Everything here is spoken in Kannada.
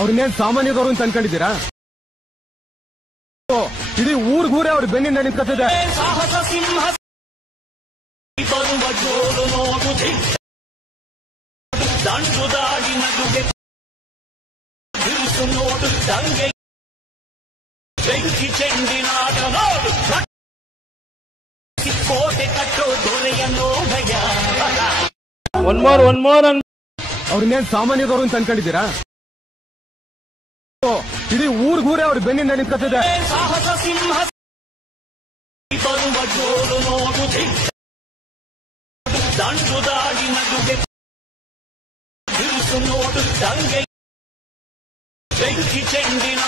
ಅವ್ರನ್ನೇನ್ ಸಾಮಾನ್ಯದವರು ಅಂತ ಅನ್ಕೊಂಡಿದ್ದೀರಾ? ಇಡೀ ಊರ್ಗೂರೇ ಅವ್ರ ಬೆನ್ನಿಂದ ನಿಂತ್ಕೊತಿದೆ. ಸಾಹಸ ಸಿಂಹ ಬರುವ ಜೋರು ನೋಡು, ದಂಡು ದಾಡಿ ನಡುಗೆ ಬಿರುಸು ನೋಡು, ದಂಗೆ ಬೆಂಕಿ ಚೆಂಡಿನಾಟ ನೋಡು, ಕೋಟೆ ಕಟ್ಟೋ ದೊರೆಯ ನೋಡಯ. ಒನ್ ಮೋರ್ ಅವ್ರನ್ನೇನ್ ಸಾಮಾನ್ಯದವರು ಅಂತ ಅನ್ಕೊಂಡಿದ್ದೀರಾ? ಇಡೀ ಊರ್ಗೂರೇ ಅವ್ರ ಬೆನ್ನಿಂದ ನಿಂತ್ಕೊತಿದೆ. ಸಾಹಸ ಸಿಂಹ ಬರುವ ಜೋರು ನೋಡು, ದಂಡು ದಾಡಿ ನಡುಗೆ ಬಿರುಸು ನೋಡು, ದಂಗೆ ಬೆಂಕಿ ಚೆಂಡಿನ